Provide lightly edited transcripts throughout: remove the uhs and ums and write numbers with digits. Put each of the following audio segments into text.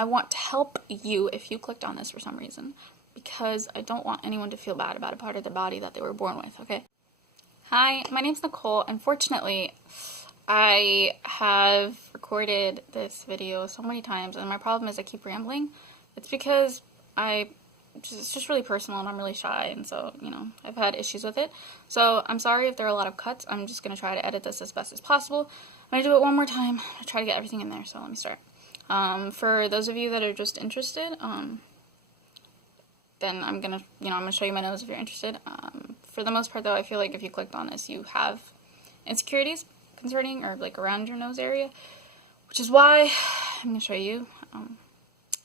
I want to help you if you clicked on this for some reason, because I don't want anyone to feel bad about a part of their body that they were born with, okay? Hi, my name's Nicole. Unfortunately, I have recorded this video so many times, and my problem is I keep rambling. It's because it's just really personal, and I'm really shy, and so, you know, I've had issues with it. So I'm sorry if there are a lot of cuts. I'm just going to try to edit this as best as possible. I'm going to do it one more time. I'll try to get everything in there, so let me start. For those of you that are just interested, then I'm gonna show you my nose if you're interested. For the most part, though, I feel like if you clicked on this, you have insecurities concerning or like around your nose area, which is why I'm gonna show you.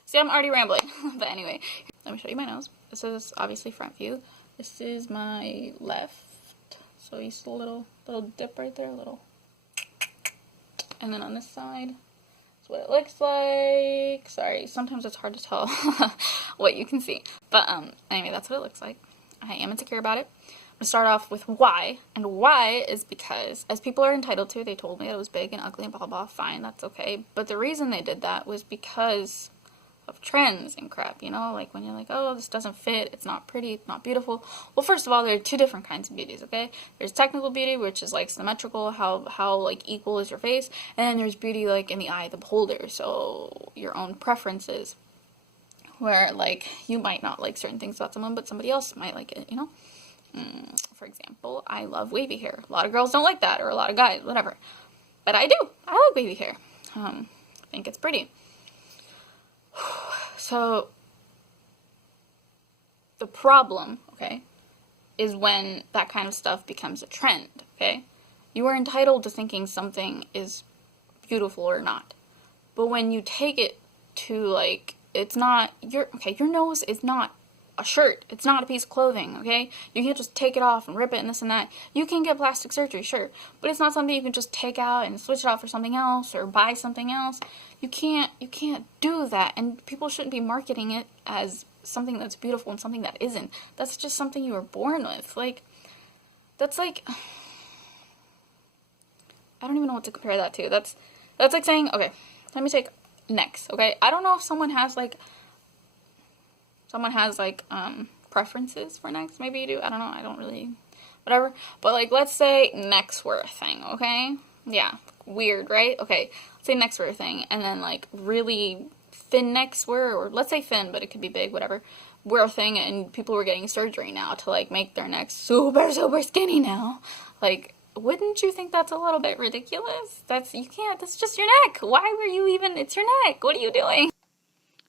See, I'm already rambling, but anyway, let me show you my nose. This is obviously front view. This is my left, so you see a little dip right there, a little, and then on this side, that's what it looks like. Sorry, sometimes it's hard to tell what you can see, but anyway, that's what it looks like. I am insecure about it. I'm gonna start off with why, and why is because, as people are entitled to, they told me that it was big and ugly and blah blah blah. Fine, that's okay. But the reason they did that was because of trends and crap, you know, like when you're like, oh, this doesn't fit, it's not pretty, it's not beautiful. Well, first of all, there are two different kinds of beauties, okay? There's technical beauty, which is like symmetrical, how like equal is your face, and then there's beauty like in the eye of the beholder, so your own preferences, where like you might not like certain things about someone, but somebody else might like it, you know? For example, I love wavy hair. A lot of girls don't like that, or a lot of guys, whatever. But I do. I like wavy hair. I think it's pretty. So, the problem, okay, is when that kind of stuff becomes a trend, okay? You are entitled to thinking something is beautiful or not. But when you take it to, like, it's not, your nose is not a shirt. It's not a piece of clothing, okay? You can't just take it off and rip it and this and that. You can get plastic surgery, sure, but it's not something you can just take out and switch it out for something else or buy something else. You can't do that, and people shouldn't be marketing it as something that's beautiful and something that isn't. That's just something you were born with. Like, that's like, I don't even know what to compare that to. That's like saying, okay, let me take necks, okay? I don't know if someone has preferences for necks. Maybe you do. I don't know. I don't really, whatever. But like, let's say necks were a thing, okay? Yeah, weird, right? Okay, let's say necks were a thing, and then like really thin necks were, or let's say thin, but it could be big, whatever, were a thing, and people were getting surgery now to like make their necks super, super skinny now. Like, wouldn't you think that's a little bit ridiculous? That's just your neck. Why were you even, it's your neck. What are you doing?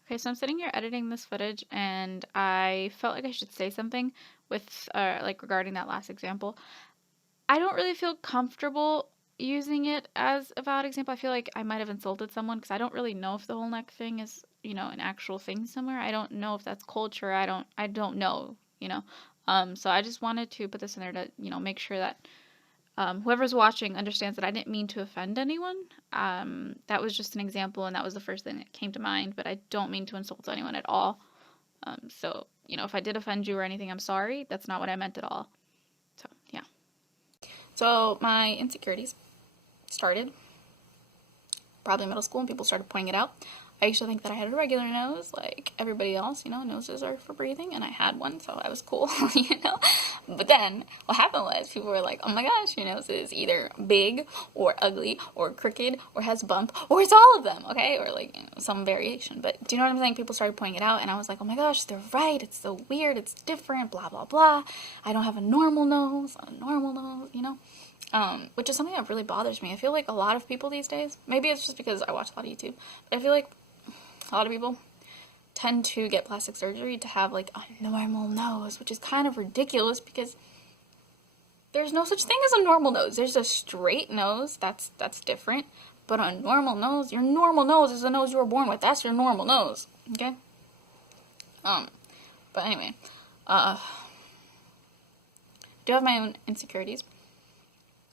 Okay, so I'm sitting here editing this footage, and I felt like I should say something with, like, regarding that last example. I don't really feel comfortable using it as a valid example. I feel like I might have insulted someone, because I don't really know if the whole neck thing is, you know, an actual thing somewhere. I don't know if that's culture. I don't know, you know. So I just wanted to put this in there to, you know, make sure that whoever's watching understands that I didn't mean to offend anyone. That was just an example, and that was the first thing that came to mind, but I don't mean to insult anyone at all. So, you know, if I did offend you or anything, I'm sorry. That's not what I meant at all. So, yeah. So, my insecurities started probably middle school, and people started pointing it out. I used to think that I had a regular nose, like everybody else, you know, noses are for breathing, and I had one, so I was cool, you know. But then, what happened was, people were like, oh my gosh, your nose is either big, or ugly, or crooked, or has a bump, or it's all of them, okay? Or like, you know, some variation. But do you know what I'm saying? People started pointing it out, and I was like, oh my gosh, they're right, it's so weird, it's different, blah, blah, blah. I don't have a normal nose, you know? Which is something that really bothers me. I feel like a lot of people these days, maybe it's just because I watch a lot of YouTube, but I feel like a lot of people tend to get plastic surgery to have like a normal nose, which is kind of ridiculous, because there's no such thing as a normal nose. There's a straight nose, that's different, but a normal nose, your normal nose is the nose you were born with. That's your normal nose, okay? But anyway, I do have my own insecurities.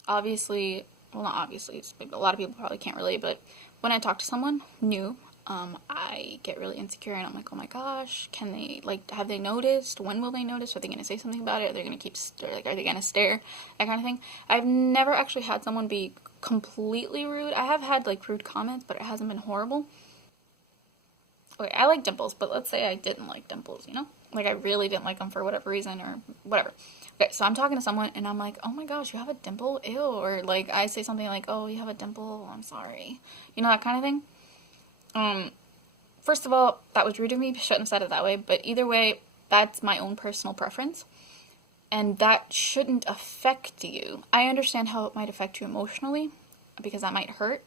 Obviously, well, not obviously, a lot of people probably can't relate, but when I talk to someone new, I get really insecure, and I'm like, oh my gosh, can they, like, have they noticed? When will they notice? Are they going to say something about it? Are they going to are they going to stare? That kind of thing. I've never actually had someone be completely rude. I have had, like, rude comments, but it hasn't been horrible. okay, I like dimples, but let's say I didn't like dimples, you know? Like I really didn't like them for whatever reason or whatever. Okay, so I'm talking to someone and I'm like, oh my gosh, you have a dimple? Ew. Or like I say something like, oh, you have a dimple? I'm sorry. You know, that kind of thing. First of all, that was rude of me. Shouldn't have said it that way. But either way, that's my own personal preference. And that shouldn't affect you. I understand how it might affect you emotionally because that might hurt.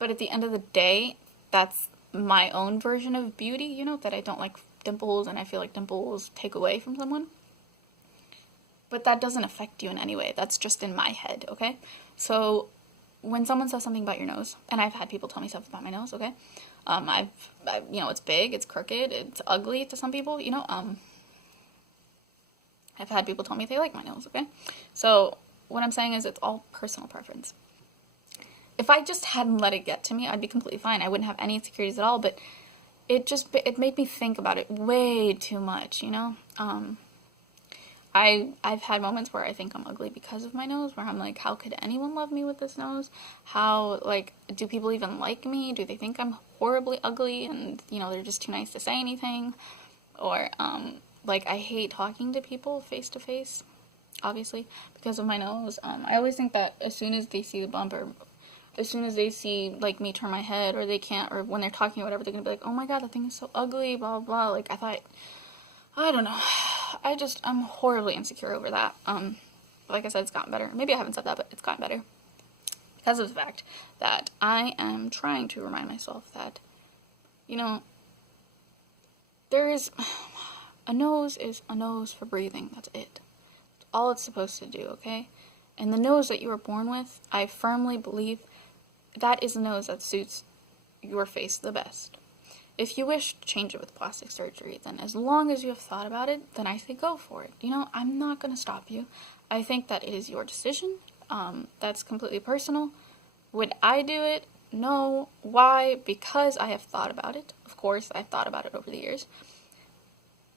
But at the end of the day, that's my own version of beauty, you know, that I don't like dimples and I feel like dimples take away from someone. But that doesn't affect you in any way. That's just in my head, okay? So when someone says something about your nose, and I've had people tell me stuff about my nose, okay? You know, it's big, it's crooked, it's ugly to some people, you know, I've had people tell me they like my nose, okay? So what I'm saying is it's all personal preference. If I just hadn't let it get to me, I'd be completely fine. I wouldn't have any insecurities at all, but it made me think about it way too much, you know? I've had moments where I think I'm ugly because of my nose, where I'm like, how could anyone love me with this nose? How, like, do people even like me? Do they think I'm horribly ugly and, you know, they're just too nice to say anything? Or, like, I hate talking to people face to face, obviously, because of my nose. I always think that as soon as they see the bump or as soon as they see, like, me turn my head or they can't, or when they're talking or whatever, they're gonna be like, oh my god, that thing is so ugly, blah, blah, blah. Like, I don't know. I'm horribly insecure over that. Like I said, it's gotten better. Maybe I haven't said that, but it's gotten better. Because of the fact that I am trying to remind myself that, you know, a nose is a nose for breathing. That's it. That's all it's supposed to do, okay? And the nose that you were born with, I firmly believe that is the nose that suits your face the best. If you wish to change it with plastic surgery, then as long as you have thought about it, then I say go for it. You know, I'm not going to stop you. I think that it is your decision. That's completely personal. Would I do it? No. Why? Because I have thought about it. Of course, I've thought about it over the years.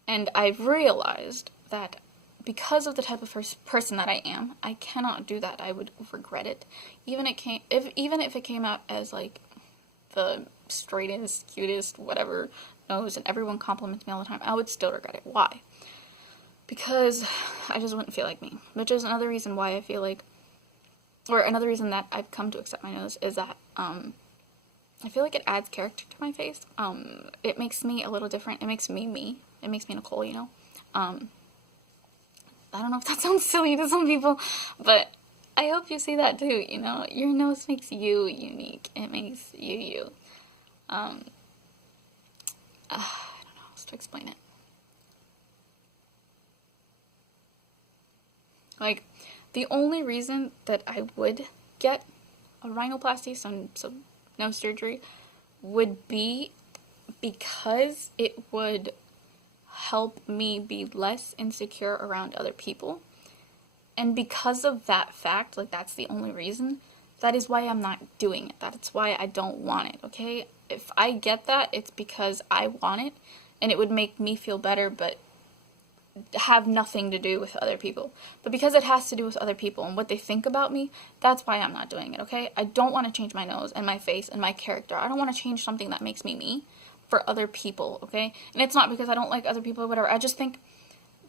And I've realized that because of the type of person that I am, I cannot do that. I would regret it. Even if it came out as like the straightest, cutest, whatever nose, and everyone compliments me all the time, I would still regret it. Why? Because I just wouldn't feel like me. Which is another reason why I feel like, or another reason that I've come to accept my nose is that I feel like it adds character to my face. It makes me a little different. It makes me me. It makes me Nicole, you know. I don't know if that sounds silly to some people, but I hope you see that too, you know. Your nose makes you unique. It makes you you. I don't know how else to explain it. Like, the only reason that I would get a rhinoplasty, so no surgery, would be because it would help me be less insecure around other people. And because of that fact, like, that's the only reason, that is why I'm not doing it. That's why I don't want it, okay? If I get that, it's because I want it, and it would make me feel better, but have nothing to do with other people. But because it has to do with other people and what they think about me, that's why I'm not doing it, okay? I don't want to change my nose and my face and my character. I don't want to change something that makes me me for other people, okay? And it's not because I don't like other people or whatever. I just think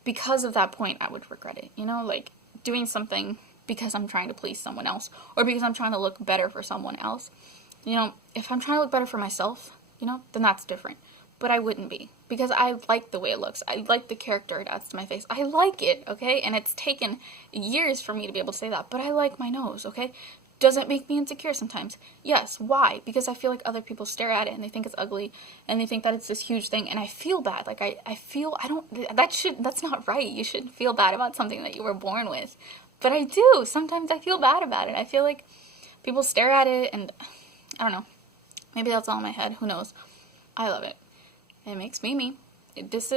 because of that point, I would regret it, you know? Like, doing something because I'm trying to please someone else or because I'm trying to look better for someone else. You know, if I'm trying to look better for myself, you know, then that's different. But I wouldn't be, because I like the way it looks. I like the character it adds to my face. I like it, okay? And it's taken years for me to be able to say that, but I like my nose, okay? Does it make me insecure sometimes? Yes. Why? Because I feel like other people stare at it and they think it's ugly and they think that it's this huge thing, and I feel bad. Like, that's not right. You shouldn't feel bad about something that you were born with. But I do. Sometimes I feel bad about it. I feel like people stare at it and, I don't know. Maybe that's all in my head. Who knows? I love it. It makes me me. This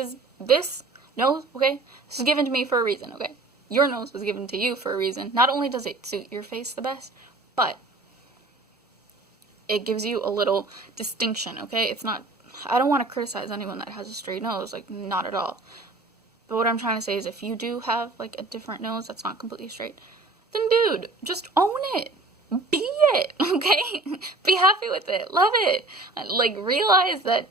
nose, okay? This is given to me for a reason, okay? Your nose was given to you for a reason. Not only does it suit your face the best, but it gives you a little distinction, okay? It's not, I don't want to criticize anyone that has a straight nose, like, not at all. But what I'm trying to say is if you do have, like, a different nose that's not completely straight, then dude, just own it. be it, okay? Be happy with it. Love it. Like, realize that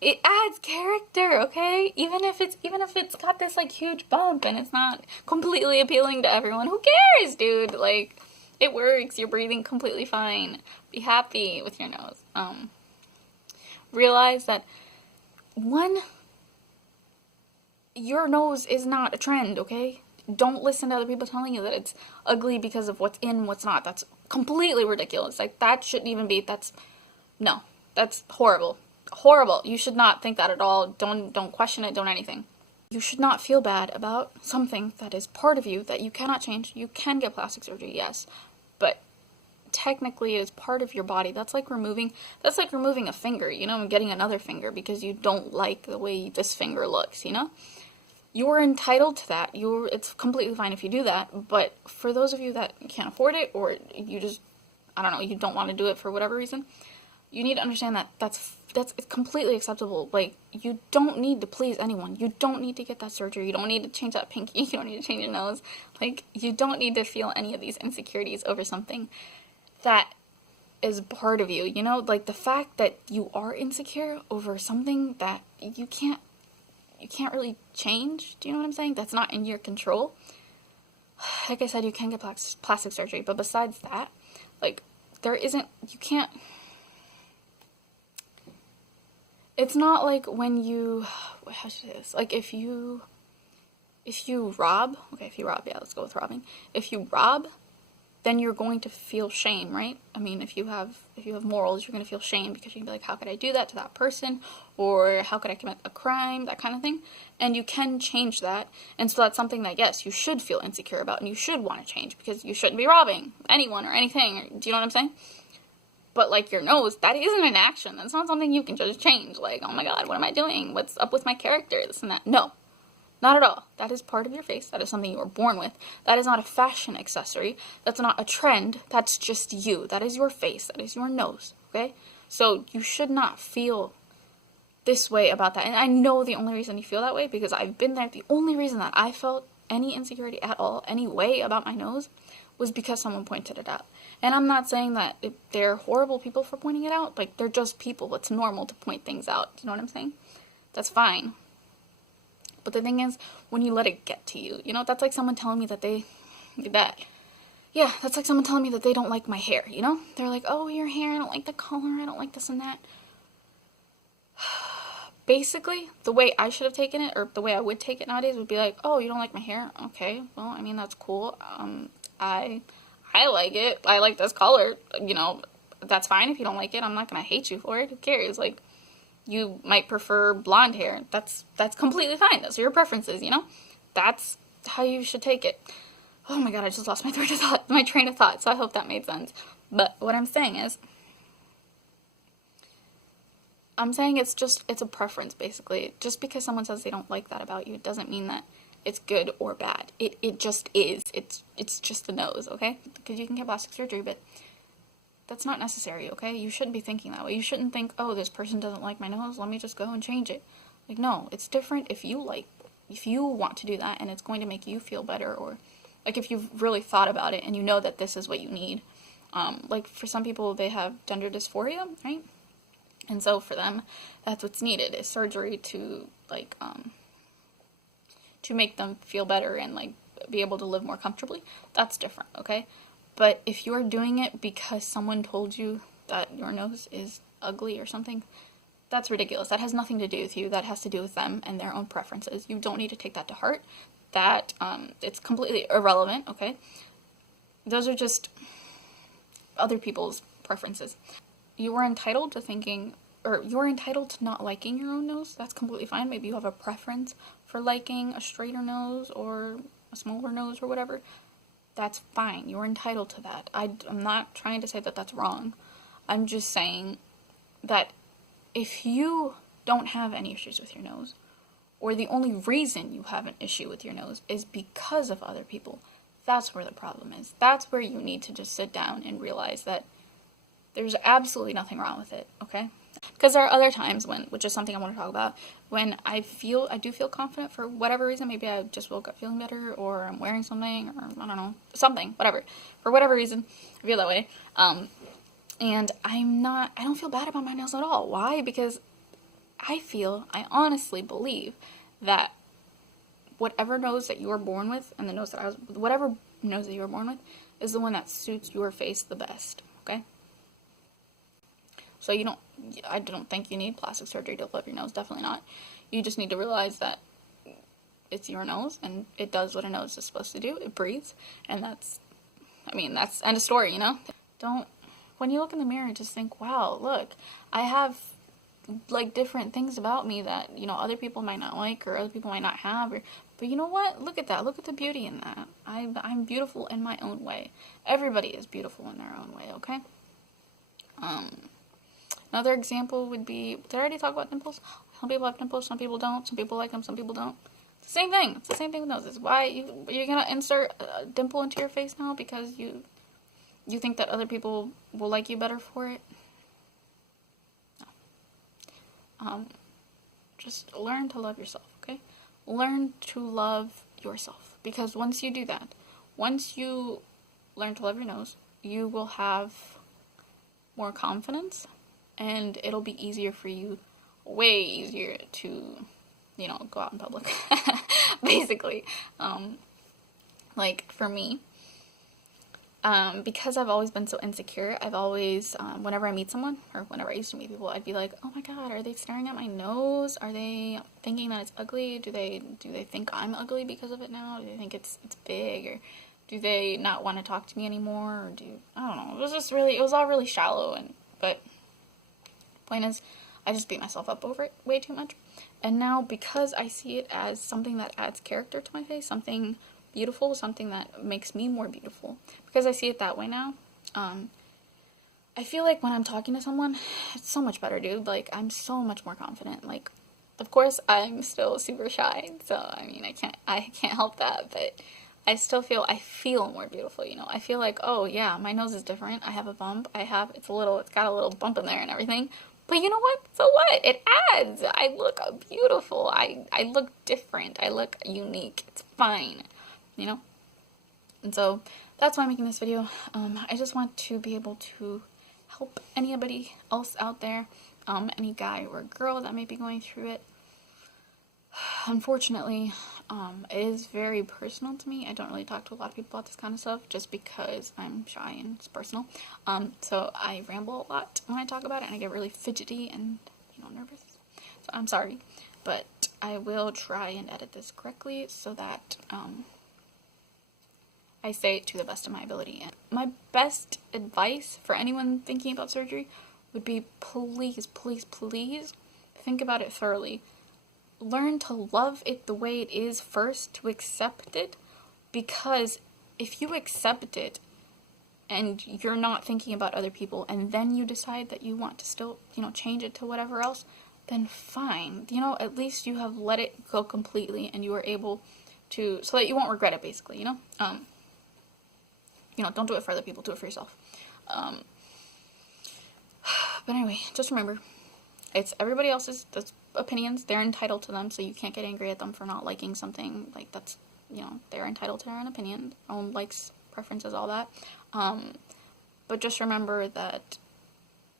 it adds character, okay? Even if it's got this like huge bump and it's not completely appealing to everyone, who cares, dude? Like, it works. You're breathing completely fine. Be happy with your nose. Realize that your nose is not a trend, okay? Don't listen to other people telling you that it's ugly because of what's in, what's not. That's completely ridiculous. Like, that shouldn't even be, no, that's horrible. Horrible. You should not think that at all. Don't question it, don't anything. You should not feel bad about something that is part of you that you cannot change. You can get plastic surgery, yes, but technically it is part of your body. That's like removing a finger, you know, and getting another finger because you don't like the way this finger looks, you know? You're entitled to that. It's completely fine if you do that, but for those of you that can't afford it, or you just, I don't know, you don't want to do it for whatever reason, you need to understand that that's completely acceptable. Like, you don't need to please anyone. You don't need to get that surgery. You don't need to change that pinky. You don't need to change your nose. Like, you don't need to feel any of these insecurities over something that is part of you, you know? Like, the fact that you are insecure over something that you can't really change, do you know what I'm saying? That's not in your control. Like I said, you can get plastic surgery, but besides that, like, it's not like when you, how should I say this? Like, if you rob, yeah, let's go with robbing. If you rob, then you're going to feel shame, right? I mean, if you have morals, you're going to feel shame because you can be like, how could I do that to that person? Or how could I commit a crime? That kind of thing. And you can change that. And so that's something that, yes, you should feel insecure about and you should want to change because you shouldn't be robbing anyone or anything. Do you know what I'm saying? But, like, your nose, that isn't an action. That's not something you can just change. Like, oh my god, what am I doing? What's up with my character? This and that. No. Not at all. That is part of your face. That is something you were born with. That is not a fashion accessory. That's not a trend. That's just you. That is your face. That is your nose. Okay? So you should not feel this way about that. And I know the only reason you feel that way, because I've been there. The only reason that I felt any insecurity at all, any way about my nose, was because someone pointed it out. And I'm not saying that they're horrible people for pointing it out. Like, they're just people. It's normal to point things out. Do you know what I'm saying? That's fine. But the thing is, when you let it get to you, you know, that's like someone telling me that's like someone telling me that they don't like my hair, you know? They're like, oh, your hair, I don't like the color, I don't like this and that. Basically, the way I should have taken it, or the way I would take it nowadays, would be like, oh, you don't like my hair? Okay, well, I mean, that's cool. I like it. I like this color, you know, that's fine if you don't like it. I'm not gonna hate you for it. Who cares? Like, you might prefer blonde hair. That's completely fine. Those are your preferences, you know? That's how you should take it. Oh my god, I just lost my train of thought, so I hope that made sense. But what I'm saying is, it's a preference, basically. Just because someone says they don't like that about you, it doesn't mean that it's good or bad. It just is. It's just the nose, okay? Because you can get plastic surgery, but that's not necessary, okay? You shouldn't be thinking that way. You shouldn't think, oh, this person doesn't like my nose, let me just go and change it. Like, no, it's different if you want to do that and it's going to make you feel better, or like if you've really thought about it and you know that this is what you need. Like, for some people, they have gender dysphoria, right? And so for them, that's what's needed, is surgery to, like, to make them feel better and, like, be able to live more comfortably. That's different, okay? But if you're doing it because someone told you that your nose is ugly or something, that's ridiculous. That has nothing to do with you. That has to do with them and their own preferences. You don't need to take that to heart. That, it's completely irrelevant, okay? Those are just other people's preferences. You are entitled to thinking, or you're entitled to not liking your own nose. That's completely fine. Maybe you have a preference for liking a straighter nose or a smaller nose or whatever. That's fine. You're entitled to that. I'm not trying to say that that's wrong. I'm just saying that if you don't have any issues with your nose, or the only reason you have an issue with your nose is because of other people, that's where the problem is. That's where you need to just sit down and realize that there's absolutely nothing wrong with it, okay? Because there are other times when, which is something I want to talk about, when I do feel confident for whatever reason. Maybe I just woke up feeling better, or I'm wearing something, or I don't know, something, whatever. For whatever reason, I feel that way. And I don't feel bad about my nails at all. Why? Because I honestly believe that whatever nose that you were born with, and whatever nose that you were born with, is the one that suits your face the best, okay? So I don't think you need plastic surgery to love your nose, definitely not. You just need to realize that it's your nose, and it does what a nose is supposed to do. It breathes, and that's end of story, you know? When you look in the mirror, just think, wow, look, I have, like, different things about me that, you know, other people might not like, or other people might not have, but you know what? Look at that. Look at the beauty in that. I'm beautiful in my own way. Everybody is beautiful in their own way, okay? Another example would be, did I already talk about dimples? Some people have dimples, some people don't. Some people like them, some people don't. It's the same thing. It's the same thing with noses. Why you're gonna insert a dimple into your face now because you think that other people will like you better for it? No. Just learn to love yourself, okay? Learn to love yourself, because once you do that, once you learn to love your nose, you will have more confidence, and it'll be easier for you, way easier to, you know, go out in public, basically. Like, for me, because I've always been so insecure, I've always, whenever I meet someone, or whenever I used to meet people, I'd be like, oh my god, are they staring at my nose? Are they thinking that it's ugly? Do they think I'm ugly because of it now? Do they think it's big? Or do they not want to talk to me anymore? Or I don't know. It was all really shallow, but point is, I just beat myself up over it way too much. And now, because I see it as something that adds character to my face, something beautiful, something that makes me more beautiful, because I see it that way now, I feel like when I'm talking to someone, it's so much better, dude. Like, I'm so much more confident. Like, of course, I'm still super shy, so, I mean, I can't help that, but I feel more beautiful, you know? I feel like, oh, yeah, my nose is different, I have a bump, it's got a little bump in there and everything, but you know what? So what? It adds. I look beautiful. I look different. I look unique. It's fine, you know? And so that's why I'm making this video. I just want to be able to help anybody else out there, any guy or girl that may be going through it. Unfortunately, it is very personal to me. I don't really talk to a lot of people about this kind of stuff just because I'm shy and it's personal. So I ramble a lot when I talk about it, and I get really fidgety and, you know, nervous. So I'm sorry, but I will try and edit this correctly so that I say it to the best of my ability. And my best advice for anyone thinking about surgery would be, please, please, please think about it thoroughly. Learn to love it the way it is first, to accept it, because if you accept it and you're not thinking about other people, and then you decide that you want to still, you know, change it to whatever else, then fine. You know, at least you have let it go completely, and you are able to, so that you won't regret it, basically, you know? You know, don't do it for other people, do it for yourself. But anyway, just remember, it's everybody else's opinions. They're entitled to them, so you can't get angry at them for not liking something. Like, that's, you know, they're entitled to their own opinion, own likes, preferences, all that. But just remember that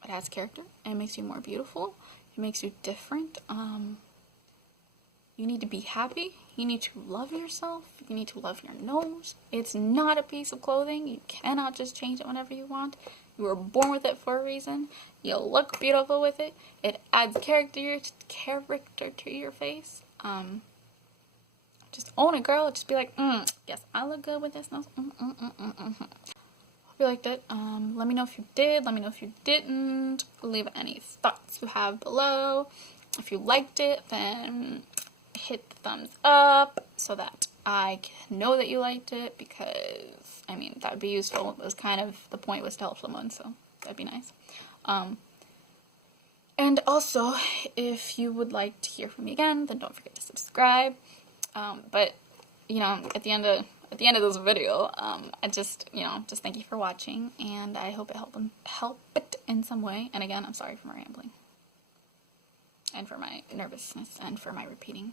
it adds character, and it makes you more beautiful. It makes you different. You need to be happy. You need to love yourself. You need to love your nose. It's not a piece of clothing. You cannot just change it whenever you want. You were born with it for a reason. You look beautiful with it. It adds character to your face. Just own it, girl. Just be like, yes, I look good with this nose. Hope you liked it. Let me know if you did. Let me know if you didn't. Leave any thoughts you have below. If you liked it, then hit the thumbs up so that I can know that you liked it, because, I mean, that would be useful. It was kind of, the point was to help someone, so that'd be nice. And also, if you would like to hear from me again, then don't forget to subscribe. But, you know, at the end of this video, I just, you know, just thank you for watching, and I hope it helped it in some way. And again, I'm sorry for my rambling. and for my nervousness and for my repeating.